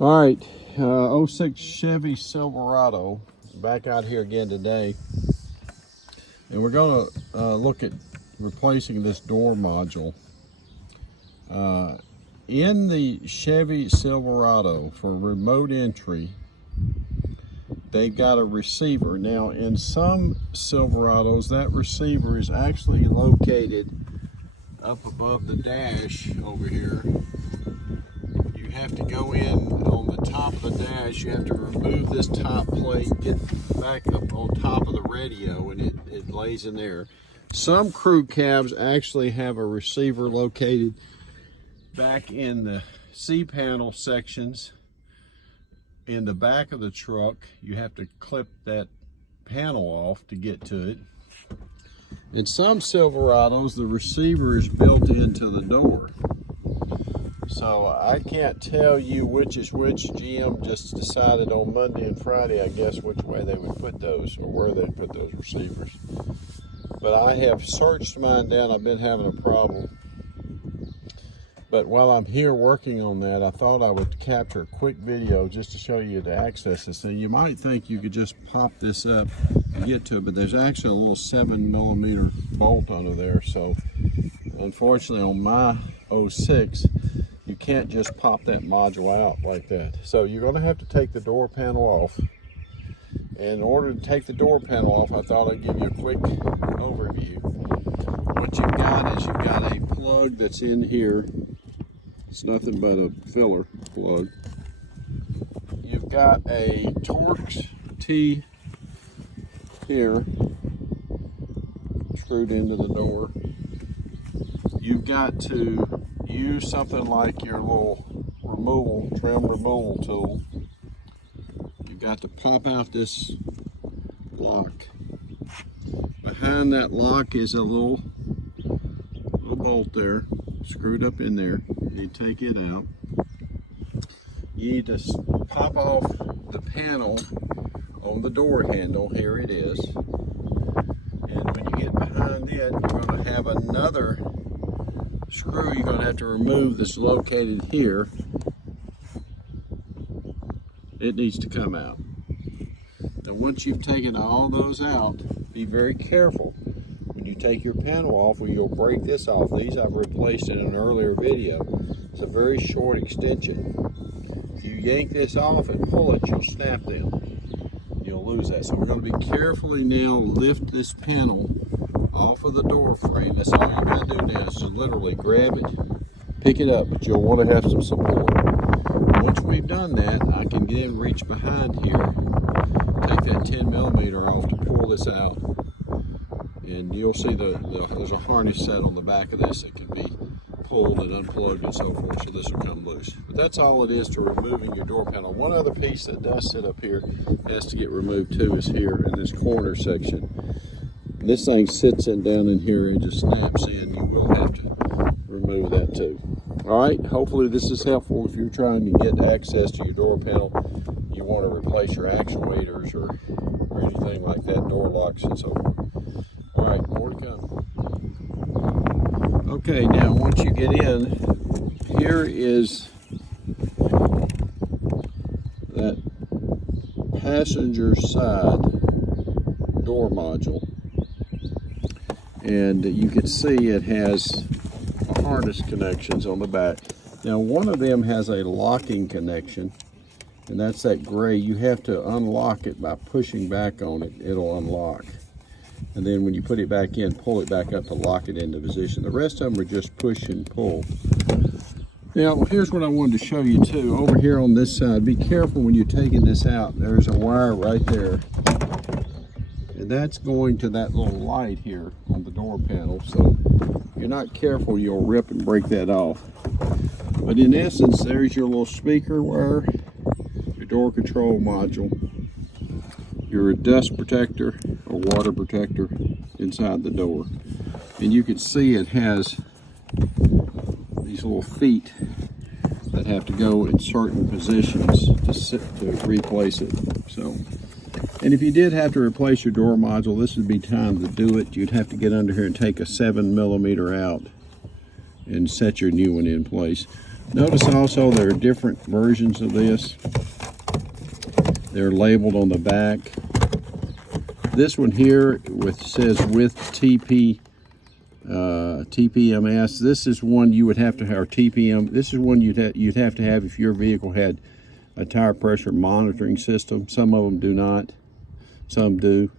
All right, '06 Chevy Silverado, back out here again today. And we're gonna look at replacing this door module. In the Chevy Silverado, for remote entry, they've got a receiver. Now, in some Silverados, that receiver is actually located up above the dash over here. You have to go in on the top of the dash. You have to remove this top plate, get back up on top of the radio, and it lays in there. Some crew cabs actually have a receiver located back in the C-panel sections in the back of the truck. You have to clip that panel off to get to it. In some Silverados, the receiver is built into the door. So I can't tell you which is which. GM just decided on Monday and Friday, I guess, which way they would put those or where they put those receivers. But I have searched mine down. I've been having a problem. But while I'm here working on that, I thought I would capture a quick video just to show you to access this thing. You might think you could just pop this up and get to it, but there's actually a little 7mm bolt under there. So unfortunately on my '06, you can't just pop that module out like that. So you're going to have to take the door panel off. And in order to take the door panel off, I thought I'd give you a quick overview. What you've got is you've got a plug that's in here. It's nothing but a filler plug. You've got a Torx T here screwed into the door. You've got to use something like your little trim removal tool. You've got to pop out this lock. Behind that lock is a little bolt there, screwed up in there. You take it out. You need to pop off the panel on the door handle. Here it is. And when you get behind it, you're going to have another screw you're going to have to remove that's located here. It needs to come out. Now, once you've taken all those out, be very careful when you take your panel off, or you'll break this off. These I've replaced in an earlier video. It's a very short extension. If you yank this off and pull it, you'll snap them. You'll lose that. So we're going to be carefully now lift this panel off of the door frame. That's all you got to do now is to literally grab it, pick it up, but you'll want to have some support. Once we've done that, I can then reach behind here, take that 10mm off to pull this out, and you'll see there's a harness set on the back of this that can be pulled and unplugged and so forth, so this will come loose. But that's all it is to removing your door panel. One other piece that does sit up here has to get removed too is here in this corner section. This thing sits in down in here and just snaps in. You will have to remove that too. All right, hopefully this is helpful if you're trying to get access to your door panel. You want to replace your actuators or anything like that, door locks and so forth. All right, more to come. Okay, now once you get in, here is that passenger side door module. And you can see it has harness connections on the back. Now one of them has a locking connection, and that's that gray. You have to unlock it by pushing back on it. It'll unlock. And then when you put it back in, pull it back up to lock it into position. The rest of them are just push and pull. Now here's what I wanted to show you too. Over here on this side, be careful when you're taking this out. There's a wire right there. And that's going to that little light here on the door panel. So if you're not careful, you'll rip and break that off. But in essence, there's your little speaker wire, your door control module, your dust protector or water protector inside the door. And you can see it has these little feet that have to go in certain positions to replace it. So. And if you did have to replace your door module, this would be time to do it. You'd have to get under here and take a 7mm out and set your new one in place. Notice also there are different versions of this. They're labeled on the back. This one here says with TPMS. This is one you would have to have, or TPM. This is one you'd have to have if your vehicle had a tire pressure monitoring system. Some of them do not. Some do.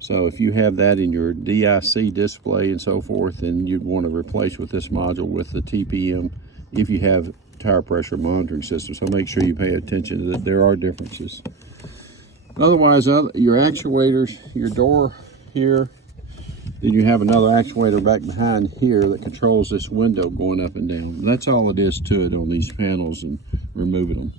So if you have that in your DIC display and so forth, then you'd want to replace with this module with the TPM if you have tire pressure monitoring system. So make sure you pay attention to that. There are differences. Otherwise, your actuators, your door here, then you have another actuator back behind here that controls this window going up and down. That's all it is to it on these panels and removing them.